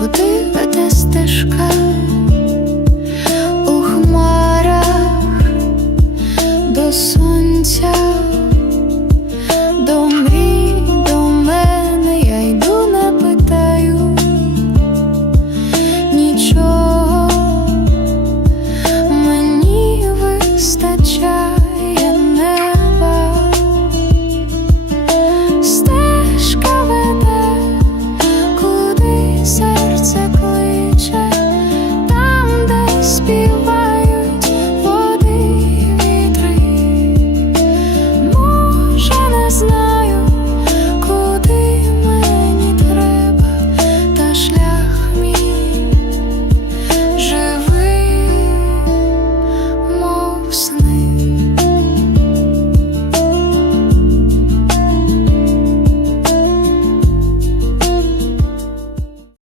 куди веде стежка у хмарах до сонця. you.